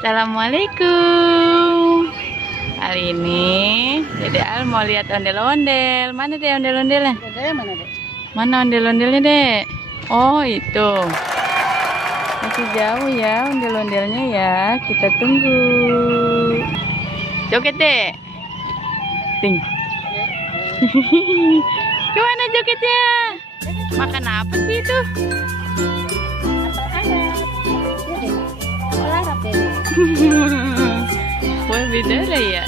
Assalamualaikum. Kali ini Dede Al mau lihat ondel-ondel. Mana deh ondel-ondelnya? Mana, Dek? Mana ondel-ondelnya, Dek? Oh, itu. Masih jauh ya ondel-ondelnya ya. Kita tunggu. Joget, Dek. Ting. Gimana jogetnya? Makan apa sih itu? Wah, beda lah ya.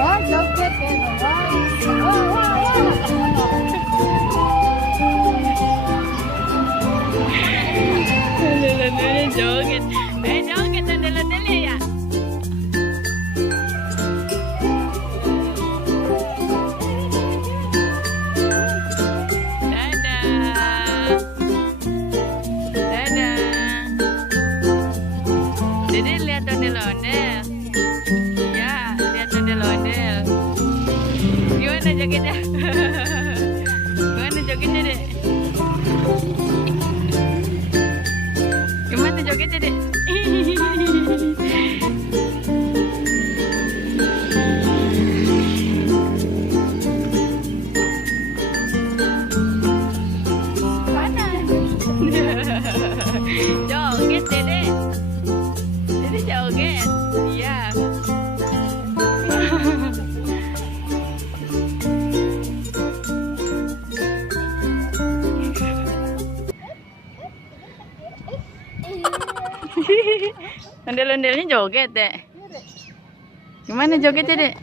Oh, joget ya. Ondel-ondelnya joget. Joget ondel-ondelnya ya. Dadah. Dadah. Dede lihat ondel-ondel. Iya, lihat ondel-ondel. Gimana jogetnya? Gimana jogetnya, Dek? Gimana jogetnya, Dek? Mana? Joget, Dede. Dede joget. Iya. Ondel-ondelnya joget, Dek. Gimana jogetnya, Dek?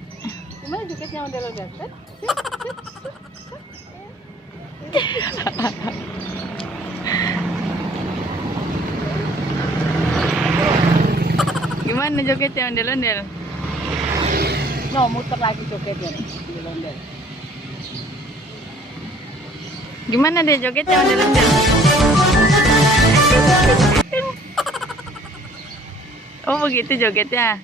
Gimana jogetnya ondel-ondel? Gimana jogetnya ondel-ondel? No, muter lagi jogetnya nih, ondel-ondel. Gimana deh jogetnya ondel-ondel? Oh, begitu jogetnya.